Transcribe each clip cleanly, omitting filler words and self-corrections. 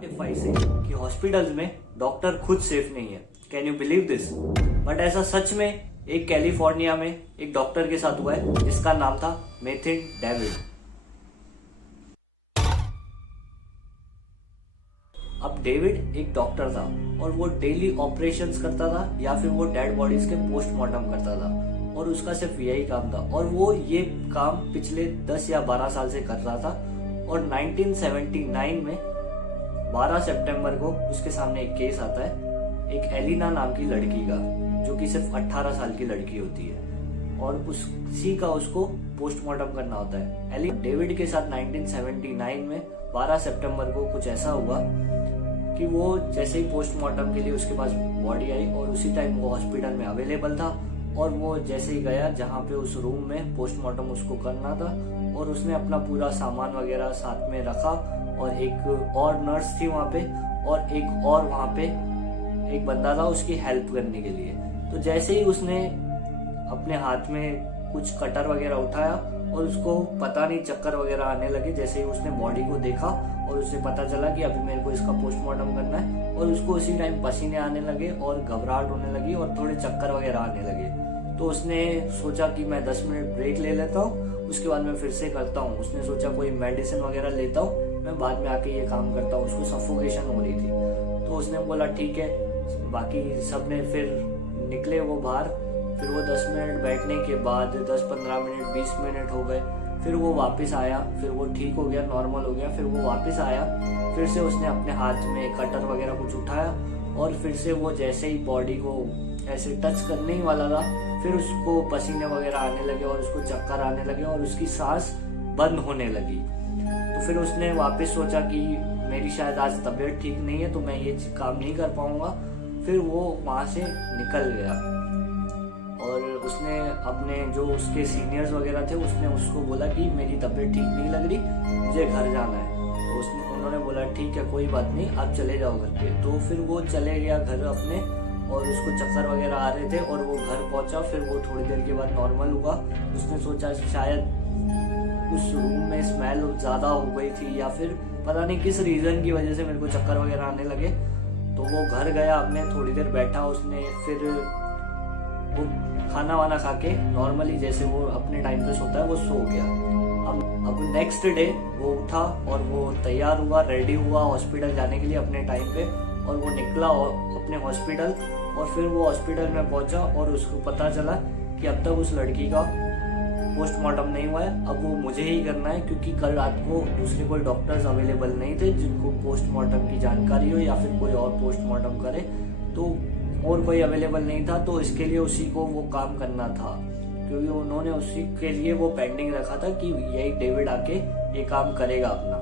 What if I से कि hospitals में डॉक्टर खुद सेफ नहीं है। Can you believe this? But ऐसा सच में एक कैलिफोर्निया में एक डॉक्टर के साथ हुआ है जिसका नाम था मैथिन डेविड। अब डेविड एक डॉक्टर था और वो डेली ऑपरेशंस करता था या फिर वो डेड बॉडीज के पोस्टमार्टम करता था और उसका सिर्फ यही काम था और वो ये काम पिछले 10 या 12 साल से कर रहा था। और 1979 में 12 सितंबर को उसके सामने एक केस आता है एक एलिना नाम की लड़की का, जो कि सिर्फ 18 साल की लड़की होती है और उसी का उसको पोस्टमार्टम करना होता है। एलिना डेविड के साथ 1979 में 12 सितंबर को कुछ ऐसा हुआ कि वो जैसे ही पोस्टमार्टम के लिए उसके पास बॉडी आई और उसी टाइम वो हॉस्पिटल में अवेलेबल था और वो जैसे ही गया जहाँ पे उस रूम में पोस्टमार्टम उसको करना था और उसने अपना पूरा सामान वगैरह साथ में रखा और एक और नर्स थी वहाँ पे और एक और वहाँ पे एक बंदा था उसकी हेल्प करने के लिए। तो जैसे ही उसने अपने हाथ में कुछ कटर वगैरह उठाया और उसको पता नहीं चक्कर वगैरह आने लगे जैसे ही उसने बॉडी को देखा और उसे पता चला कि अभी मेरे को इसका पोस्टमार्टम करना है और उसको उसी टाइम पसीने आने लगे और घबराहट होने लगी और थोड़े चक्कर वगैरह आने लगे। तो उसने सोचा कि मैं 10 मिनट ब्रेक ले लेता हूँ, उसके बाद मैं फिर से करता हूँ। उसने सोचा कोई मेडिसिन वगैरह लेता हूँ, मैं बाद में आके ये काम करता हूँ। उसको सफोकेशन हो रही थी तो उसने बोला ठीक है। बाकी सब ने फिर निकले वो बाहर। फिर वो 10 मिनट बैठने के बाद 10-15 मिनट 20 मिनट हो गए। फिर वो वापस आया, फिर वो ठीक हो गया, नॉर्मल हो गया। फिर वो वापस आया, फिर से उसने अपने हाथ में कटर वगैरह कुछ उठाया और फिर से वो जैसे ही बॉडी को ऐसे टच करने ही वाला था फिर उसको पसीने वगैरह आने लगे और उसको चक्कर आने लगे और उसकी सांस बंद होने लगी। तो फिर उसने वापस सोचा कि मेरी शायद आज तबीयत ठीक नहीं है तो मैं ये काम नहीं कर पाऊंगा। फिर वो वहाँ से निकल गया और उसने अपने जो उसके सीनियर्स वगैरह थे उसने उसको बोला कि मेरी तबीयत ठीक नहीं लग रही, मुझे घर जाना है। तो उन्होंने बोला ठीक है कोई बात नहीं, आप चले जाओ घर पे। तो फिर वो चले गया घर अपने और उसको चक्कर वगैरह आ रहे थे और वो घर पहुंचा। फिर वो थोड़ी देर के बाद नॉर्मल हुआ। उसने सोचा शायद उस रूम में स्मेल ज़्यादा हो गई थी या फिर पता नहीं किस रीज़न की वजह से मेरे को चक्कर वगैरह आने लगे। तो वो घर गया, अपने थोड़ी देर बैठा उसने, फिर वो खाना वाना खा के नॉर्मली जैसे वो अपने टाइम पे सोता है वो सो गया। अब नेक्स्ट डे वो उठा और वो तैयार हुआ, रेडी हुआ हॉस्पिटल जाने के लिए अपने टाइम पे और वो निकला अपने हॉस्पिटल और फिर वो हॉस्पिटल में पहुंचा और उसको पता चला कि अब तक उस लड़की का पोस्टमार्टम नहीं हुआ है। अब वो मुझे ही करना है क्योंकि कल रात को दूसरे कोई डॉक्टर्स अवेलेबल नहीं थे जिनको पोस्टमार्टम की जानकारी हो या फिर कोई और पोस्टमार्टम करे, तो और कोई अवेलेबल नहीं था। तो इसके लिए उसी को वो काम करना था क्योंकि उन्होंने उसी के लिए वो पेंडिंग रखा था कि यही डेविड आके ये काम करेगा अपना।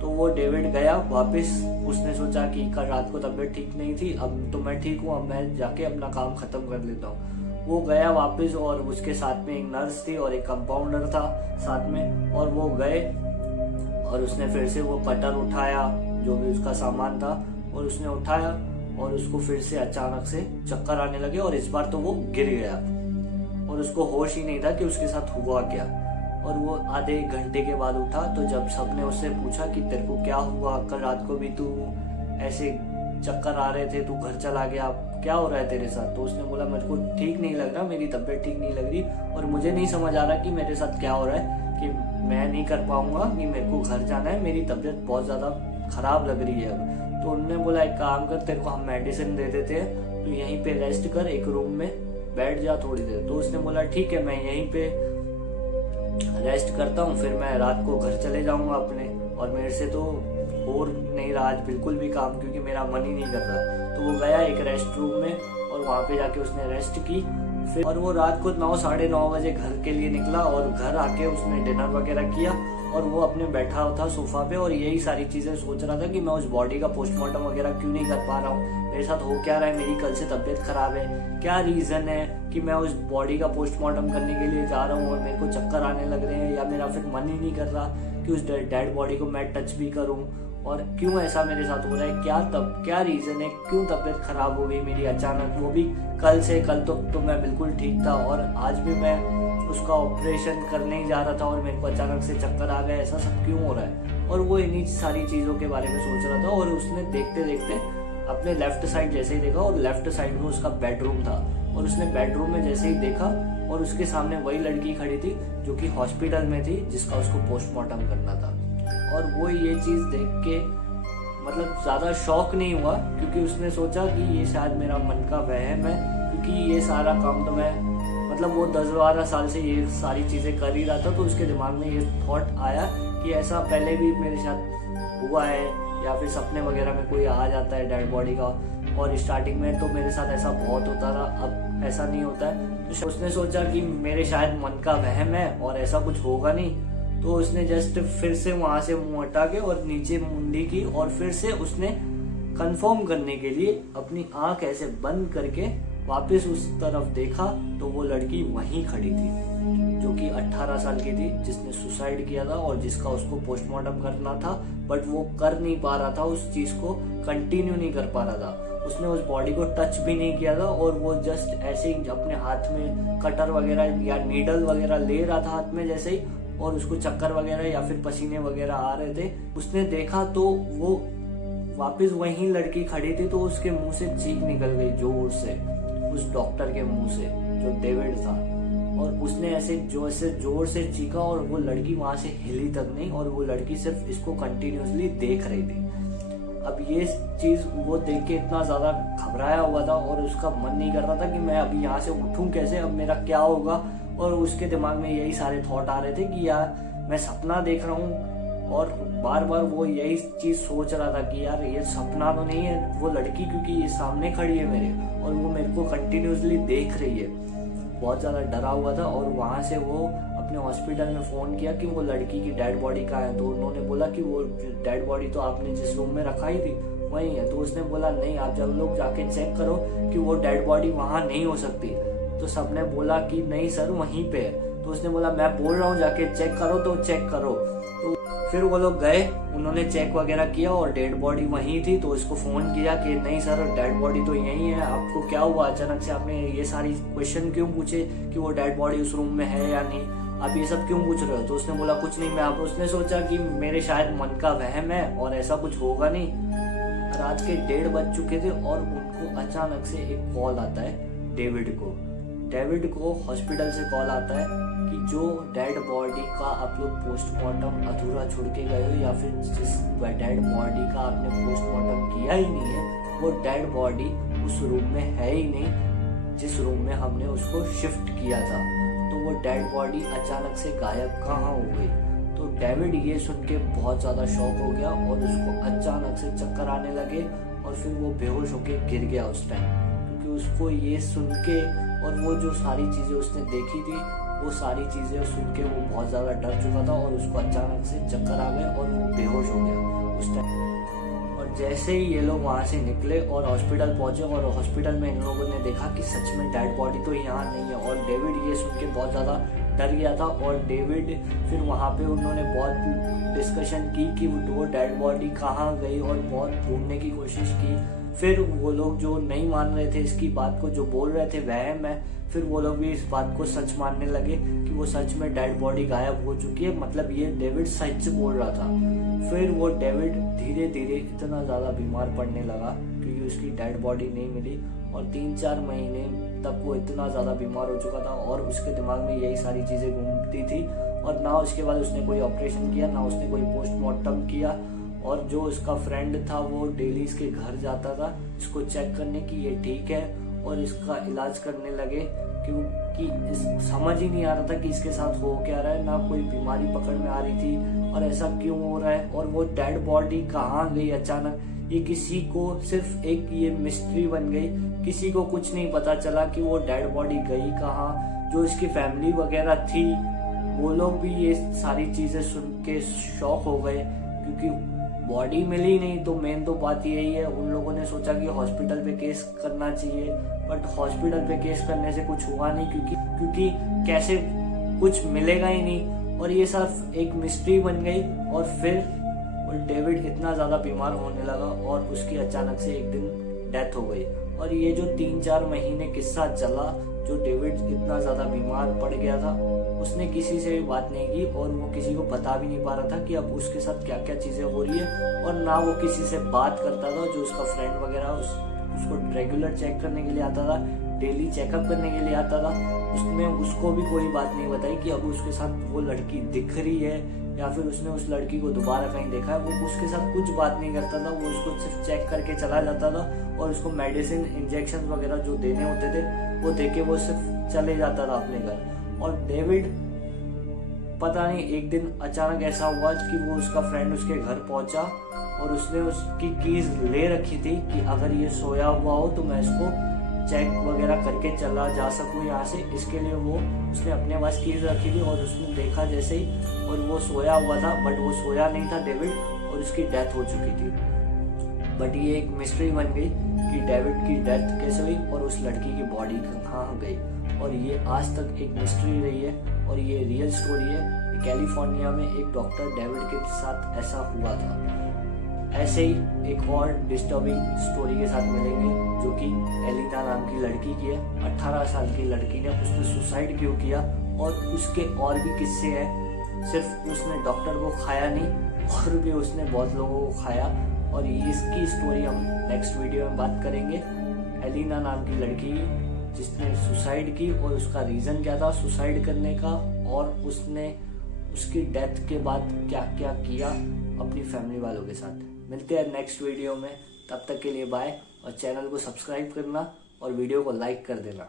तो वो डेविड गया वापस। उसने सोचा कि कल रात को तबीयत ठीक नहीं थी, अब तो मैं ठीक हूँ, अब मैं जाके अपना काम खत्म कर लेता हूँ। वो गया वापस और उसके साथ में एक नर्स थी और एक कंपाउंडर था साथ में। और वो गए और उसने फिर से वो कटर उठाया जो भी उसका सामान था और उसने उठाया और उसको फिर से अचानक से चक्कर आने लगे और इस बार तो वो गिर गया और उसको होश ही नहीं था कि उसके साथ हुआ क्या। और वो आधे एक घंटे के बाद उठा। तो जब सबने उससे पूछा कि तेरे को क्या हुआ, कल रात को भी तू ऐसे चक्कर आ रहे थे, तू घर चला गया, क्या हो रहा है तेरे साथ? तो उसने बोला मेरे को ठीक नहीं लग रहा, मेरी तबीयत ठीक नहीं लग रही और मुझे नहीं समझ आ रहा कि मेरे साथ क्या हो रहा है, कि मैं नहीं कर पाऊंगा, कि मेरे को घर जाना है, मेरी तबीयत बहुत ज़्यादा खराब लग रही है अब। तो उन्होंने बोला एक काम कर, तेरे को हम मेडिसिन दे देते हैं, तो यहीं पे रेस्ट कर, एक रूम में बैठ जा थोड़ी देर। तो उसने बोला ठीक है मैं यहीं पे रेस्ट करता हूँ, फिर मैं रात को घर चले जाऊंगा अपने। और मेरे से तो हो नहीं रहा आज बिल्कुल भी काम क्योंकि मेरा मन ही नहीं कर रहा। तो वो गया एक रेस्ट रूम में और वहाँ पे जाके उसने रेस्ट की। फिर और वो रात को 9-9:30 बजे घर के लिए निकला और घर आके उसने डिनर वगैरह किया और वो अपने बैठा था सोफा पे और यही सारी चीजें सोच रहा था कि मैं उस बॉडी का पोस्टमार्टम वगैरह क्यों नहीं कर पा रहा हूँ, मेरे साथ हो क्या रहा है, मेरी कल से तबीयत खराब है, क्या रीजन है कि मैं उस बॉडी का पोस्टमार्टम करने के लिए जा रहा हूँ और मेरे को चक्कर आने लग रहे हैं, या मेरा फिर मन ही नहीं कर रहा कि उस डेड बॉडी को मैं टच भी करूँ, और क्यों ऐसा मेरे साथ हो रहा है, क्या रीजन है, क्यों तबीयत खराब हो गई मेरी अचानक, वो भी कल से। कल तो मैं बिल्कुल ठीक था और आज भी मैं उसका ऑपरेशन करने ही जा रहा था और मेरे को अचानक से चक्कर आ गया, ऐसा सब क्यों हो रहा है। और वो इन्हीं सारी चीज़ों के बारे में सोच रहा था और उसने देखते देखते अपने लेफ्ट साइड जैसे ही देखा और लेफ्ट साइड में उसका बेडरूम था और उसने बेडरूम में जैसे ही देखा और उसके सामने वही लड़की खड़ी थी जो कि हॉस्पिटल में थी, जिसका उसको पोस्टमार्टम करना था। और वो ये चीज़ देख के मतलब ज़्यादा शॉक नहीं हुआ, क्योंकि उसने सोचा कि ये शायद मेरा मन का वहम है, क्योंकि ये सारा काम तो मैं मतलब वो 10-12 साल से ये सारी चीज़ें कर ही रहा था। तो उसके दिमाग में ये थॉट आया कि ऐसा पहले भी मेरे साथ हुआ है या फिर सपने वगैरह में कोई आ जाता है डेड बॉडी का, और स्टार्टिंग में तो मेरे साथ ऐसा बहुत होता था, अब ऐसा नहीं होता है। तो उसने सोचा कि मेरे शायद मन का वहम है और ऐसा कुछ होगा नहीं। तो उसने जस्ट फिर से वहां से मुंह हटा के और नीचे मुंडी की और फिर से उसने कंफर्म करने के लिए अपनी आंख ऐसे बंद करके वापस उस तरफ देखा, तो वो लड़की वहीं खड़ी थी जो कि 18 साल की थी, जिसने सुसाइड किया था और जिसका उसको पोस्टमार्टम करना था, बट वो कर नहीं पा रहा था, उस चीज को कंटिन्यू नहीं कर पा रहा था। उसने उस बॉडी को टच भी नहीं किया था और वो जस्ट ऐसे ही अपने हाथ में कटर वगैरह या नीडल वगैरह ले रहा था हाथ में जैसे ही, और उसको चक्कर वगैरह या फिर पसीने वगैरह आ रहे थे। उसने देखा तो वो वापस वहीं लड़की खड़ी थी, तो उसके मुंह से चीख निकल गई जोर से, उस डॉक्टर के मुंह से जो डेविड था। और उसने ऐसे जोर से चीखा और वो लड़की वहां से हिली तक नहीं, और वो लड़की सिर्फ इसको कंटिन्यूअसली देख रही थी। अब ये चीज वो देख के इतना ज्यादा घबराया हुआ था और उसका मन नहीं कर रहा था कि मैं अभी यहाँ से उठूं कैसे, अब मेरा क्या होगा। और उसके दिमाग में यही सारे थॉट आ रहे थे कि यार मैं सपना देख रहा हूँ, और बार बार वो यही चीज सोच रहा था कि यार ये सपना तो नहीं है, वो लड़की क्योंकि ये सामने खड़ी है मेरे और वो मेरे को कंटिन्यूअसली देख रही है। बहुत ज्यादा डरा हुआ था और वहां से वो अपने हॉस्पिटल में फोन किया कि वो लड़की की डेड बॉडी कहाँ है। तो उन्होंने बोला कि वो डेड बॉडी तो आपने जिस रूम में रखाई थी वही है। तो उसने बोला नहीं, आप जब लोग जाके चेक करो कि वो डेड बॉडी वहां नहीं हो सकती। तो सबने बोला कि नहीं सर वहीं पे है। तो उसने बोला मैं बोल रहा हूँ जाके चेक करो, तो चेक करो। तो फिर वो लोग गए, उन्होंने चेक वगैरह किया और डेड बॉडी वहीं थी। तो इसको फोन किया कि नहीं सर डेड बॉडी तो यहीं है, आपको क्या हुआ अचानक से, आपने ये सारी क्वेश्चन क्यों पूछे कि वो डेड बॉडी उस रूम में है या नहीं, आप ये सब क्यों पूछ रहे हो। तो उसने बोला कुछ नहीं, मैं आप उसने सोचा कि मेरे शायद मन का वहम है और ऐसा कुछ होगा नहीं। रात के 1:30 बज चुके थे और उनको अचानक से एक कॉल आता है डेविड को हॉस्पिटल से कॉल आता है कि जो डेड बॉडी का आप लोग पोस्टमार्टम अधूरा छोड़ के गए हो या फिर जिस डेड बॉडी का आपने पोस्टमार्टम किया ही नहीं है, वो डेड बॉडी उस रूम में है ही नहीं जिस रूम में हमने उसको शिफ्ट किया था। तो वो डेड बॉडी अचानक से गायब कहाँ हो गई। तो डेविड ये सुन के बहुत ज़्यादा शॉक हो गया और उसको अचानक से चक्कर आने लगे और फिर वो बेहोश होके गिर गया उस टाइम, क्योंकि उसको ये सुन के और वो जो सारी चीज़ें उसने देखी थी वो सारी चीज़ें सुन के वो बहुत ज़्यादा डर चुका था और उसको अचानक से चक्कर आ गए और वो बेहोश हो गया उस टाइम। और जैसे ही ये लोग वहाँ से निकले और हॉस्पिटल पहुंचे और हॉस्पिटल में इन लोगों ने देखा कि सच में डेड बॉडी तो यहाँ नहीं है। और डेविड ये सुन के बहुत ज़्यादा डर गया था और डेविड फिर वहाँ पे उन्होंने बहुत डिस्कशन की कि वो डेड बॉडी कहाँ गई और बहुत ढूंढने की कोशिश की। फिर वो लोग जो नहीं मान रहे थे इसकी बात को, जो बोल रहे थे वहम है, फिर वो लोग भी इस बात को सच मानने लगे कि वो सच में डेड बॉडी गायब हो चुकी है, मतलब ये डेविड सच बोल रहा था। फिर वो डेविड धीरे धीरे इतना ज़्यादा बीमार पड़ने लगा क्योंकि उसकी डेड बॉडी नहीं मिली और 3-4 महीने तक वो इतना ज़्यादा बीमार हो चुका था और उसके दिमाग में यही सारी चीज़ें घूमती थी। और ना उसके बाद उसने कोई ऑपरेशन किया, ना उसने कोई पोस्टमार्टम किया। और जो उसका फ्रेंड था वो डेली इसके घर जाता था इसको चेक करने की ये ठीक है और इसका इलाज करने लगे, क्योंकि समझ ही नहीं आ रहा था कि इसके साथ हो क्या रहा है, ना कोई बीमारी पकड़ में आ रही थी और ऐसा क्यों हो रहा है। और वो डेड बॉडी कहाँ गई अचानक, ये किसी को सिर्फ एक ये मिस्ट्री बन गई। किसी को कुछ नहीं पता चला कि वो डेड बॉडी गई कहाँ। जो इसकी फैमिली वगैरह थी वो लोग भी ये सारी चीजें सुन के शॉक हो गए, क्योंकि बॉडी मिली नहीं। तो मेन तो बात यही है, उन लोगों ने सोचा कि हॉस्पिटल पे केस करना चाहिए, बट हॉस्पिटल पे केस करने से कुछ हुआ नहीं क्योंकि कैसे कुछ मिलेगा ही नहीं और ये सिर्फ एक मिस्ट्री बन गई। और फिर डेविड इतना ज़्यादा बीमार होने लगा और उसकी अचानक से एक दिन डेथ हो गई। और ये जो 3-4 महीने किस्सा चला, जो डेविड इतना ज़्यादा बीमार पड़ गया था उसने किसी से भी बात नहीं की और वो किसी को बता भी नहीं पा रहा था कि अब उसके साथ क्या क्या चीजें हो रही है, और ना वो किसी से बात करता था। जो उसका फ्रेंड वगैरह उसको रेगुलर चेक करने के लिए आता था, डेली चेकअप करने के लिए आता था, उसने उसको भी कोई बात नहीं बताई कि अब उसके साथ वो लड़की दिख रही है या फिर उसने उस लड़की को दोबारा कहीं देखा है। वो उसके साथ कुछ बात नहीं करता था, वो उसको सिर्फ चेक करके चला जाता था और उसको मेडिसिन इंजेक्शन वगैरह जो देने होते थे वो देके वो सिर्फ चले जाता था अपने घर। और डेविड पता नहीं एक दिन अचानक ऐसा हुआ कि वो उसका फ्रेंड उसके घर पहुंचा और उसने उसकी कीज ले रखी थी कि अगर ये सोया हुआ हो तो मैं इसको चेक वगैरह करके चला जा सकूं यहाँ से, इसके लिए उसने अपने पास कीज रखी थी। और उसने देखा जैसे ही और वो सोया हुआ था, बट वो सोया नहीं था डेविड, और उसकी डेथ हो चुकी थी। बट ये एक मिस्ट्री बन गई कि डेविड की डेथ कैसे हुई और उस लड़की की बॉडी कहाँ गई, और ये आज तक एक मिस्ट्री रही है और ये रियल स्टोरी है। कैलिफोर्निया में एक डॉक्टर डेविड के साथ ऐसा हुआ था। ऐसे ही एक और डिस्टर्बिंग स्टोरी के साथ मिलेंगे जो कि एलिना नाम की लड़की की है। 18 साल की लड़की ने उसने सुसाइड क्यों किया, और उसके और भी किस्से हैं। सिर्फ उसने डॉक्टर को खाया नहीं, और भी उसने बहुत लोगों को खाया, और इसकी स्टोरी हम नेक्स्ट वीडियो में बात करेंगे। एलिना नाम की लड़की जिसने सुसाइड की और उसका रीज़न क्या था सुसाइड करने का, और उसने उसकी डेथ के बाद क्या क्या किया अपनी फैमिली वालों के साथ। मिलते हैं नेक्स्ट वीडियो में, तब तक के लिए बाय, और चैनल को सब्सक्राइब करना और वीडियो को लाइक कर देना।